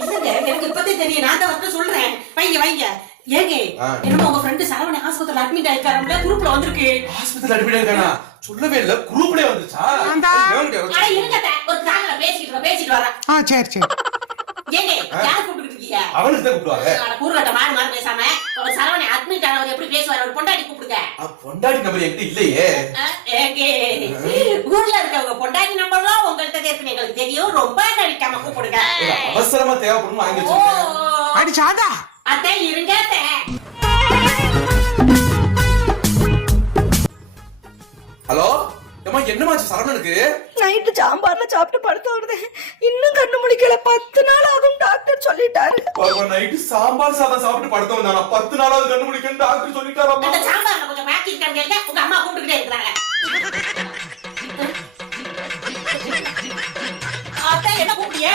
இல்லங்க எனக்கு இப்பதே தெரியும், நான் தான் வந்து சொல்றேன். வைங்க ஏங்க என்னமோ உங்க ஃப்ரெண்ட் சரவண ஹாஸ்பிடல்ல அட்மிட் ஆயிட்டாருல, குரூப்ல வந்திருக்கு. ஹாஸ்பிடல் அட்மிட் ஆயிருக்கானா? சொல்லவே இல்ல, குரூப்லயே வந்துச்சா? அட இருங்க ஒரு தாங்கல பேசிட்டு வரேன். சரி ஏங்க யார் கூப்பிட்டு இருக்கீங்க? அவனுக்கு தான் கூப்பிடுவாங்க. அட கூறுகட்ட மாதிரி பேசாம ஒரு சரவண அட்மிட் ஆனவர் எப்படி பேசுவார்? ஒரு பொண்டாட்டி கூப்பிடுங்க. பொண்டாட்டி நம்பர் என்கிட்ட இல்லையே. ஏங்க ஊர்ல இருக்கவங்க பொண்டாட்டி நம்பர்லாம் உங்கள்ட்ட இருக்குன்னு எங்களுக்கு தெரியும், ரொம்ப நடிக்காம கூப்பிடுங்க. அவசரமா தேவைப்படும் வாங்கி வச்சிருக்கேன். அடி சாதா அத்தை இருங்க அத்தை. ஹலோ ஏமா, என்னமாச்சு சரவணனுக்கு? நைட்டு சாம்பார்ல சாப்பிட்டு படுத்த வருது, இன்னும் கண்ணு முழிக்கல. 10 நாள் ஆகும் டாக்டர் சொல்லிட்டாரு. நைட்டு சாம்பார் சாதம் சாப்பிட்டு படுத்த வந்தானா? 10 நாளாவது கண்ணு முடிக்கணும் டாக்டர் சொல்லிட்டாராமா. அந்த சாம்பார்ல கொஞ்சம் பாக்கி இருக்கான்னு கேளுங்க, உங்க அம்மா கூப்பிட்டுட்டே இருக்காங்க. அத்தை என்ன கூப்பிடுங்க?